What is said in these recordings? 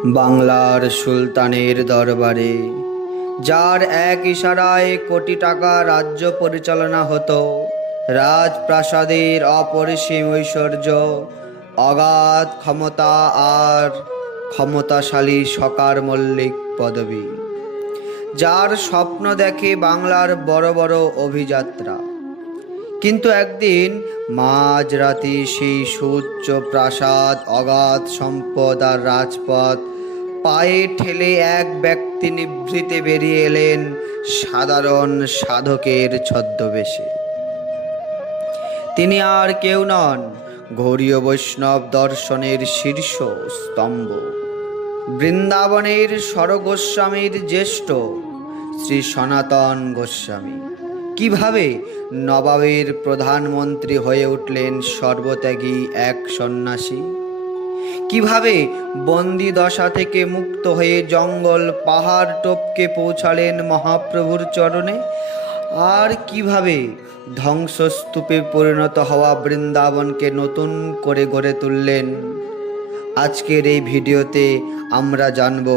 বাংলার সুলতানের দরবারে যার এক ইশারায় কোটি টাকা রাজ্য পরিচালনা হতো, রাজপ্রাসাদের অপরিসীম ঐশ্বর্য, অগাধ ক্ষমতা আর ক্ষমতাশালী সকার মল্লিক পদবী, যার স্বপ্ন দেখে বাংলার বড় বড় অভিযাত্রা। কিন্তু একদিন মাঝরাতে সেই সুউচ্চ প্রাসাদ, অগাধ সম্পদ আর রাজপথ পায়ে ঠেলে এক ব্যক্তি নিভৃতে বেরিয়ে এলেন সাধারণ সাধকের ছদ্মবেশে। তিনি আর কেউ নন, গৌড়ীয় বৈষ্ণব দর্শনের শীর্ষ স্তম্ভ, বৃন্দাবনের স্বরগোস্বামীর জ্যেষ্ঠ শ্রী সনাতন গোস্বামী। কিভাবে নবাবের প্রধানমন্ত্রী হয়ে উঠলেন সর্বত্যাগী এক সন্ন্যাসী? কিভাবে বন্দি দশা থেকে মুক্ত হয়ে জঙ্গল পাহাড় টপকে পৌঁছালেন মহাপ্রভুর চরণে? আর কিভাবে ধ্বংসস্তূপে পরিণত হওয়া বৃন্দাবনকে নতুন করে গড়ে তুললেন? আজকের এই ভিডিওতে আমরা জানব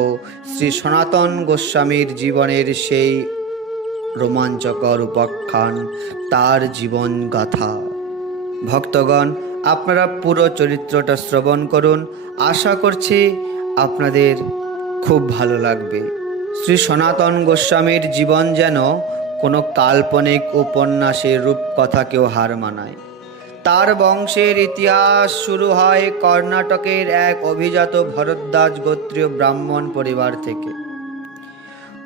শ্রী সনাতন গোস্বামীর জীবনের সেই রোমাঞ্চকর উপাখ্যান, তার জীবন গাথা। ভক্তগণ, আপনারা পুরো চরিত্রটা শ্রবণ করুন, আশা করছি আপনাদের খুব ভালো লাগবে। শ্রী সনাতন গোস্বামীর জীবন যেন কোনো কাল্পনিক উপন্যাসের রূপকথাকেও হার মানায়। তার বংশের ইতিহাস শুরু হয় কর্ণাটকের এক অভিজাত ভরদ্বাজ গোত্রীয় ব্রাহ্মণ পরিবার থেকে।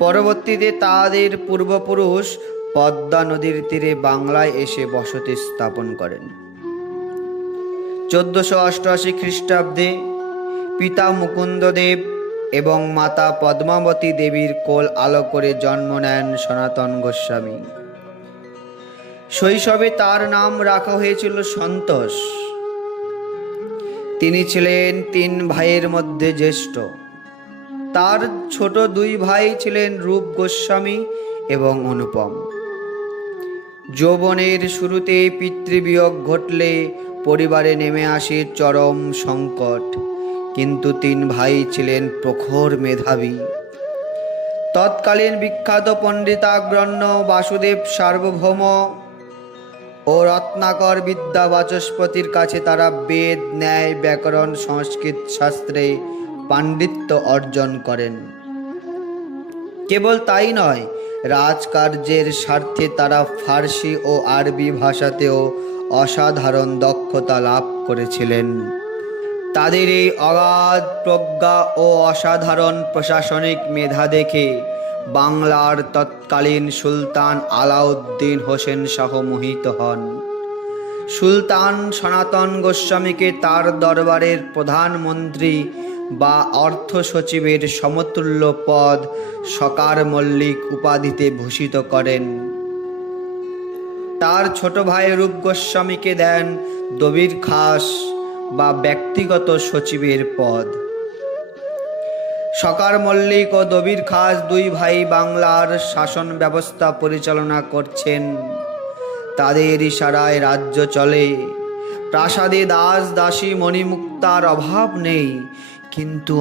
পরবর্তীতে তাদের পূর্বপুরুষ পদ্মা নদীর তীরে বাংলায় এসে বসতি স্থাপন করেন। 1488 খ্রিস্টাব্দে পিতা মুকুন্দদেব এবং মাতা পদ্মাবতী দেবীর কোল আলো করে জন্ম নেন সনাতন গোস্বামী। শৈশবে তার নাম রাখা হয়েছিল সন্তোষ। তিনি ছিলেন 3 ভাইয়ের মধ্যে জ্যেষ্ঠ। তার ছোট 2 ভাই ছিলেন রূপ গোস্বামী এবং অনুপম। যৌবনের শুরুতে পিতৃবিয়োগ ঘটলে পরিবারে নেমে আসে চরম সংকট। কিন্তু 3 ভাই ছিলেন প্রখর মেধাবী। তৎকালীন বিখ্যাত পণ্ডিতাগ্রণ্য বাসুদেব সার্বভৌম ও রত্নাকর বিদ্যা বাচস্পতির কাছে তারা বেদ, ন্যায়, ব্যাকরণ, সংস্কৃত শাস্ত্রে পাণ্ডিত্য অর্জন করেন। কেবল তাই নয়, রাজকার্যের স্বার্থে তারা ফার্সি ও আরবি ভাষাতেও অসাধারণ দক্ষতা লাভ করেছিলেন। তাদের এই অগাধ প্রজ্ঞা ও অসাধারণ প্রশাসনিক মেধা দেখে বাংলার তৎকালীন সুলতান আলাউদ্দিন হোসেন শাহ মোহিত হন। সুলতান সনাতন গোস্বামীকে তার দরবারের প্রধানমন্ত্রী বা অর্থ সচিবের সমতুল্য পদ সকার মল্লিক উপাধিতে ভূষিত করেন। তার ছোট ভাই রূপ গোস্বামীকে দেন দবির খাস বা ব্যক্তিগত সচিবের পদ। সকার মল্লিক ও দবির খাস 2 ভাই বাংলার শাসন ব্যবস্থা পরিচালনা করছেন। তাদের ইশারায় রাজ্য চলে। প্রাসাদে দাস দাসী মণিমুক্তার অভাব নেই, কিন্তু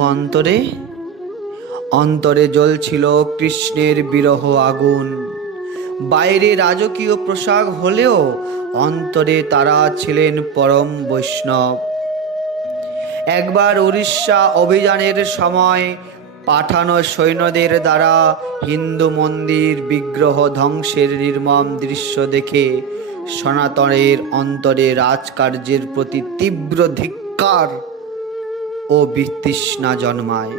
অন্তরে জ্বলছিল কৃষ্ণের বিরহ আগুন। বাইরে রাজকীয় পোশাক হলেও অন্তরে তারা ছিলেন পরম বৈষ্ণব। একবার উড়িষ্যা অভিযানের সময় পাঠানো সৈন্যদের দ্বারা হিন্দু মন্দির বিগ্রহ ধ্বংসের নির্মম দৃশ্য দেখে সনাতনের অন্তরে রাজকার্যের প্রতি তীব্র ধিক্কার ও বিতৃষ্ণা জন্মায়।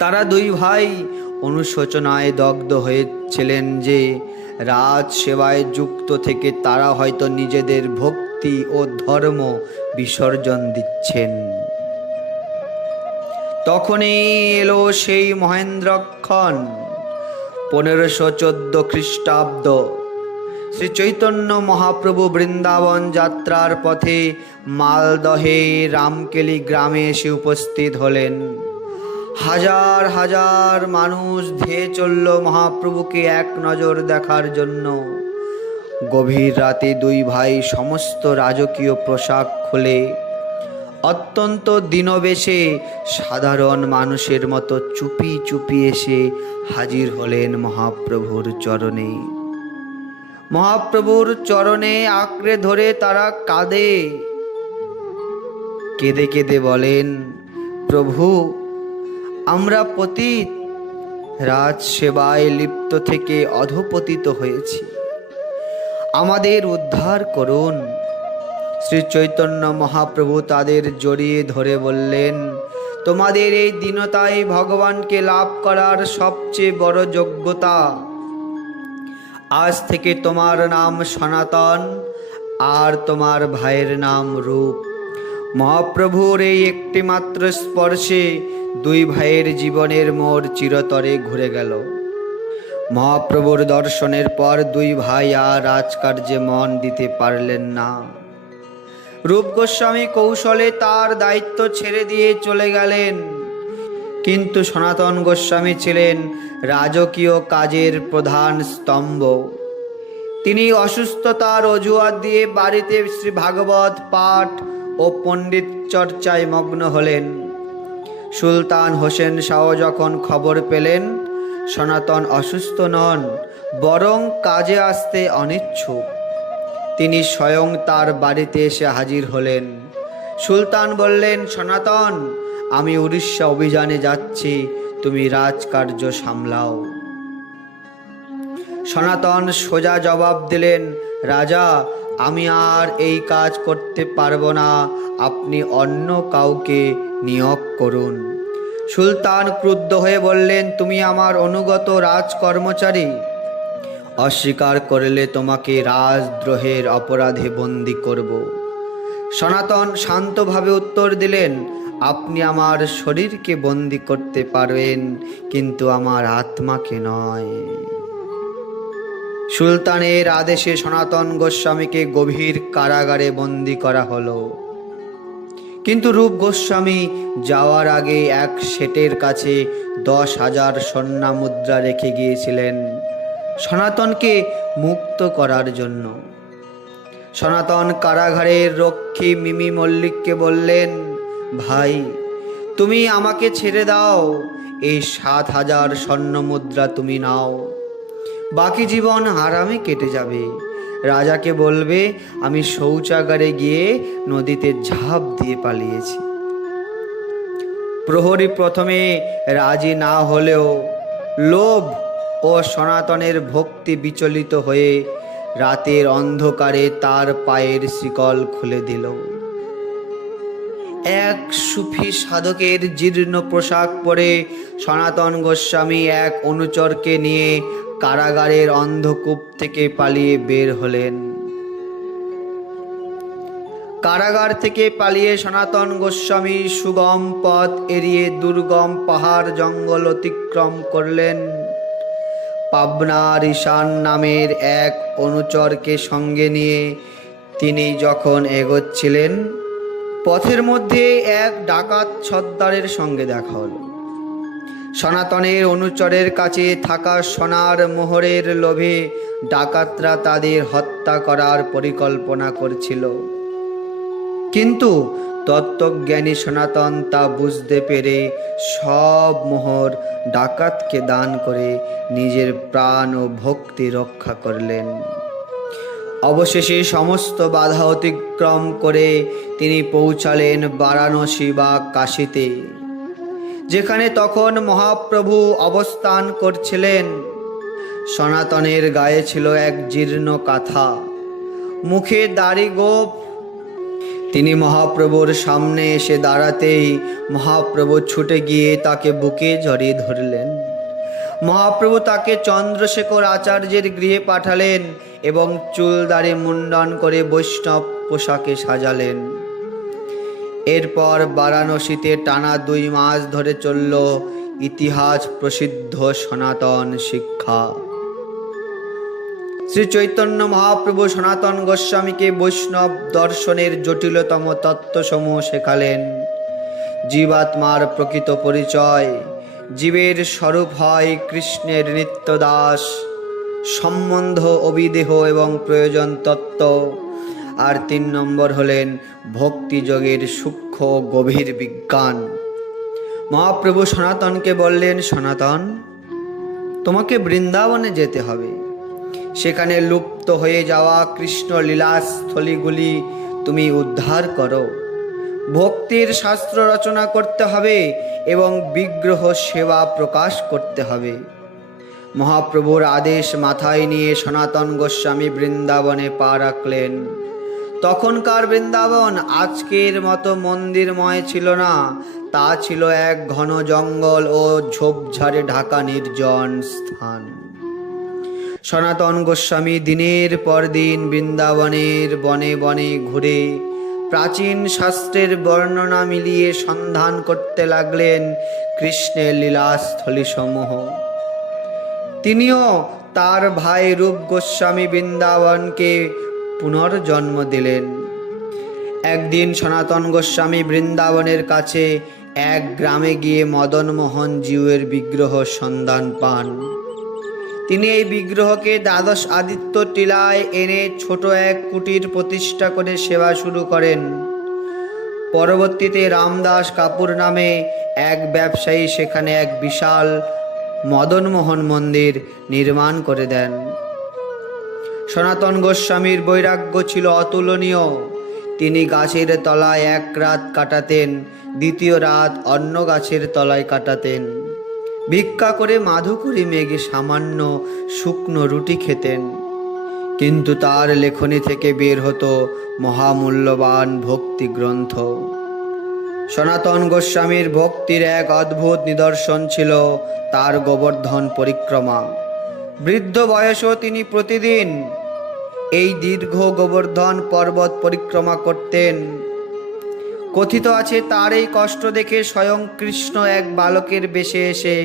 তারা 2 ভাই অনুশোচনায় দগ্ধ হয়েছিলেন যে রাজ সেবায় যুক্ত থেকে তারা হয়তো নিজেদের ভক্তি ও ধর্ম বিসর্জন দিচ্ছেন। তখনই এলো সেই মহেন্দ্রক্ষণ। 1514 খ্রিস্টাব্দ। শ্রী চৈতন্য মহাপ্রভু বৃন্দাবন যাত্রার পথে মালদহে রামকেলি গ্রামে এসে উপস্থিত হলেন। হাজার হাজার মানুষ ধেয়ে চলল মহাপ্রভুকে এক নজর দেখার জন্য। গভীর রাতে 2 ভাই সমস্ত রাজকীয় পোশাক খুলে অত্যন্ত দীনবেশে সাধারণ মানুষের মতো চুপি চুপি এসে হাজির হলেন মহাপ্রভুর চরণে। মহাপ্রভুর চরণে আঁকড়ে ধরে তারা কাঁদে, কেঁদে কেঁদে বলেন, প্রভু, আমরা পতিত, রাজ সেবায় লিপ্ত থেকে অধপতিত হয়েছি, আমাদের উদ্ধার করুন। শ্রী চৈতন্য মহাপ্রভু তাদের জড়িয়ে ধরে বললেন, তোমাদের এই দীনতাই ভগবানকে লাভ করার সবচেয়ে বড় যোগ্যতা। আজ থেকে তোমার নাম সনাতন আর তোমার ভাইয়ের নাম রূপ। মহাপ্রভুর এই একটি মাত্র স্পর্শে দুই ভাইয়ের জীবনের মোড় চিরতরে ঘুরে গেল। মহাপ্রভুর দর্শনের পর দুই ভাই আর রাজকার্যে মন দিতে পারলেন না। রূপ গোস্বামী কৌশলে তার দায়িত্ব ছেড়ে দিয়ে চলে গেলেন, কিন্তু সনাতন গোস্বামী ছিলেন রাজকীয় কাজের প্রধান স্তম্ভ। তিনি অসুস্থতার অজুহাত দিয়ে বাড়িতে শ্রী ভাগবত পাঠ ও পণ্ডিত চর্চায় মগ্ন হলেন। সুলতান হোসেন শাহ যখন খবর পেলেন সনাতন অসুস্থ নন, বরং কাজে আসতে অনিচ্ছুক, তিনি স্বয়ং তার বাড়িতে এসে হাজির হলেন। সুলতান বললেন, সনাতন, আমি উড়িষ্যা অভিযানে যাচ্ছি, তুমি রাজকার্য সামলাও। সনাতন সোজা জবাব দিলেন, রাজা, আমি আর এই কাজ করতে পারবো না, আপনি অন্য কাউকে নিয়োগ করুন। সুলতান ক্রুদ্ধ হয়ে বললেন, তুমি আমার অনুগত রাজকর্মচারী, অস্বীকার করলে তোমাকে রাজদ্রোহের অপরাধে বন্দী করব। সনাতন শান্তভাবে উত্তর দিলেন, আপনি আমার শরীরকে বন্দী করতে পারবেন, কিন্তু আমার আত্মাকে নয়। সুলতানের আদেশে সনাতন গোস্বামীকে গভীর কারাগারে বন্দী করা হলো। কিন্তু রূপ গোস্বামী যাওয়ার আগে এক শেঠের কাছে 10,000 স্বর্ণামুদ্রা রেখে গিয়েছিলেন সনাতনকে মুক্ত করার জন্য। সনাতন কারাগারের রক্ষী মিমি মল্লিককে বললেন, ভাই, তুমি আমাকে ছেড়ে দাও, এই 7,000 স্বর্ণমুদ্রা তুমি নাও, বাকি জীবন আরামে কেটে যাবে। রাজাকে বলবে আমি শৌচাগারে গিয়ে নদীতে ঝাঁপ দিয়ে পালিয়েছি। প্রহরী প্রথমে রাজি না হলেও লোভ ও সনাতনের ভক্তি বিচলিত হয়ে রাতের অন্ধকারে তার পায়ের শিকল খুলে দিল। এক সুফি সাধকের জীর্ণ পোশাক পরে সনাতন গোস্বামী এক অনুচরকে নিয়ে কারাগারের অন্ধকূপ থেকে পালিয়ে বের হলেন। কারাগার থেকে পালিয়ে সনাতন গোস্বামী সুগম পথ এড়িয়ে দুর্গম পাহাড় জঙ্গল অতিক্রম করলেন। পাবনার ঈশান নামের এক অনুচরকে সঙ্গে নিয়ে তিনি যখন এগোচ্ছিলেন, পথের মধ্যে এক ডাকাত সর্দারের সঙ্গে দেখা হল। সনাতনের অনুচরের কাছে থাকা সোনার মোহরের লোভে ডাকাতরা তাদের হত্যা করার পরিকল্পনা করছিল, কিন্তু তত্ত্বজ্ঞানী সনাতন তা বুঝতে পেরে সব মোহর ডাকাতকে দান করে নিজের প্রাণ ও ভক্তি রক্ষা করলেন। অবশেষে সমস্ত বাধা অতিক্রম করে তিনি পৌঁছালেন বারাণসী বা কাশীতে, যেখানে তখন মহাপ্রভু অবস্থান করছিলেন। সনাতনের গায়ে ছিল এক জীর্ণ কাঁথা, মুখে দাড়ি গোঁফ। তিনি মহাপ্রভুর সামনে এসে দাঁড়াতেই মহাপ্রভু ছুটে গিয়ে তাকে বুকে জড়িয়ে ধরলেন। মহাপ্রভু তাকে চন্দ্রশেখর আচার্যের গৃহে পাঠালেন এবং চুল দাড়ি মুন্ডন করে বৈষ্ণব পোশাকে সাজালেন। এরপর বারাণসীতে টানা 2 মাস ধরে চলল ইতিহাস প্রসিদ্ধ সনাতন শিক্ষা। শ্রী চৈতন্য মহাপ্রভু সনাতন গোস্বামীকে বৈষ্ণব দর্শনের জটিলতম তত্ত্বসমূহ শেখালেন। জীবাত্মার প্রকৃত পরিচয়, জীবের স্বরূপ হয় কৃষ্ণের নিত্যদাস, সম্বন্ধ, অবিদেহ এবং প্রয়োজন তত্ত্ব, আর 3 নম্বর হলেন ভক্তিযোগের সূক্ষ্ম গভীর বিজ্ঞান। মহাপ্রভু সনাতনকে বললেন, সনাতন, তোমাকে বৃন্দাবনে যেতে হবে। সেখানে লুপ্ত হয়ে যাওয়া কৃষ্ণ লীলাস্থলীগুলি তুমি উদ্ধার করো। ভক্তির শাস্ত্র রচনা করতে হবে এবং বিগ্রহ সেবা প্রকাশ করতে হবে। মহাপ্রভুর আদেশ মাথায় নিয়ে সনাতন গোস্বামী বৃন্দাবনে পা রাখলেন। তখনকার বৃন্দাবন আজকের মতো মন্দিরময় ছিল না, তা ছিল এক ঘন জঙ্গল ও ঝোপঝাড়ে ঢাকা নির্জন স্থান। সনাতন গোস্বামী দিনের পর দিন বৃন্দাবনের বনে বনে ঘুরে প্রাচীন শাস্ত্রের বর্ণনা মিলিয়ে সন্ধান করতে লাগলেন কৃষ্ণের লীলাস্থলী সমূহ। তিনিও তার ভাই রূপ গোস্বামী বৃন্দাবনকে পুনর্জন্ম দিলেন। একদিন সনাতন গোস্বামী বৃন্দাবনের কাছে এক গ্রামে গিয়ে মদন মোহন জিউয়ের বিগ্রহ সন্ধান পান। তিনি এই বিগ্রহকে দ্বাদশ আদিত্য টিলায় এনে ছোট এক কুটির প্রতিষ্ঠা করে সেবা শুরু করেন। পরবর্তীতে রামদাস কাপুর নামে এক ব্যবসায়ী সেখানে এক বিশাল মদনমোহন মন্দির নির্মাণ করে দেন। সনাতন গোস্বামীর বৈরাগ্য ছিল অতুলনীয়। তিনি গাছের তলায় এক রাত কাটাতেন, দ্বিতীয় রাত অন্য গাছের তলায় কাটাতেন। ভিক্ষা করে মাধুকরী মেঘে সামান্য শুকনো রুটি খেতেন, কিন্তু তার লেখনী থেকে বের হতো মহামূল্যবান ভক্তি গ্রন্থ। সনাতন গোস্বামীর ভক্তির এক অদ্ভুত নিদর্শন ছিল তার গোবর্ধন পরিক্রমা। বৃদ্ধ বয়সেও তিনি প্রতিদিন এই দীর্ঘ গোবর্ধন পর্বত পরিক্রমা করতেন। কথিত আছে তার এই কষ্ট দেখে স্বয়ং কৃষ্ণ এক বালকের বেশে এসে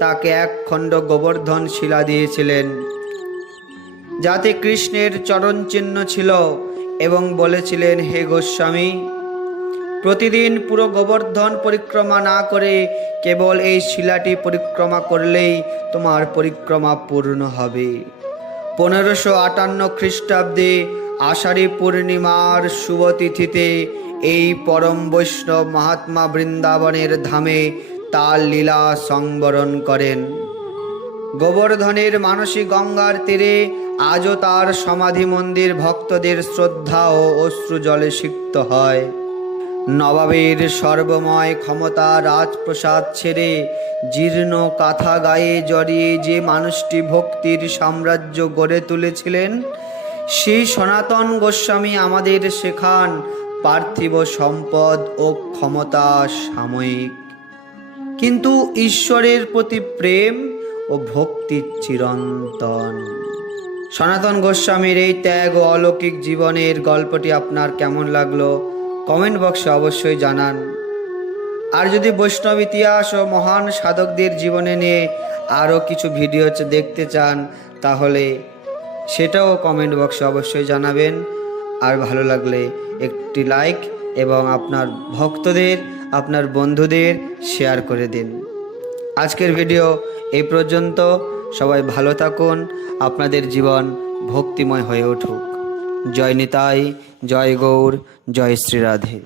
তাকে এক খণ্ড গোবর্ধন শিলা দিয়েছিলেন, যাতে কৃষ্ণের চরণ চিহ্ন ছিল, এবং বলেছিলেন, হে গোস্বামী, প্রতিদিন পুরো গোবর্ধন পরিক্রমা না করে কেবল এই শিলাটি পরিক্রমা করলেই তোমার পরিক্রমা পূর্ণ হবে। 1558 খ্রিস্টাব্দে আষাঢ়ী পূর্ণিমার শুভ তিথিতে এই পরম বৈষ্ণব মহাত্মা বৃন্দাবনের ধামে তার লীলা সংবরণ করেন। গোবর্ধনের মানসী গঙ্গার তীরে আজও তার সমাধি মন্দির ভক্তদের শ্রদ্ধা ও অশ্রু জলে সিক্ত হয়। নবাবের সর্বময় ক্ষমতা রাজপ্রসাদ ছেড়ে জীর্ণ কাঁথা গায়ে জড়িয়ে যে মানুষটি ভক্তির সাম্রাজ্য গড়ে তুলেছিলেন, সেই সনাতন গোস্বামী আমাদের শেখান পার্থিব সম্পদ ও ক্ষমতা সাময়িক, কিন্তু ঈশ্বরের প্রতি প্রেম ও ভক্তি চিরন্তন। সনাতন গোস্বামীর এই ত্যাগ ও অলৌকিক জীবনের গল্পটি আপনার কেমন লাগলো কমেন্ট বক্সে অবশ্যই জানান। আর যদি বৈষ্ণব ইতিহাস ও মহান সাধকদের জীবনে নিয়ে আরও কিছু ভিডিও দেখতে চান, তাহলে সেটাও কমেন্ট বক্সে অবশ্যই জানাবেন। আর ভালো লাগলে একটি লাইক এবং আপনার ভক্তদের, আপনার বন্ধুদের শেয়ার করে দিন। আজকের ভিডিও এই পর্যন্ত। সবাই ভালো থাকুন, আপনাদের জীবন ভক্তিময় হয়ে উঠুক। জয় নিতাই, জয় গৌর, জয় শ্রী রাধে।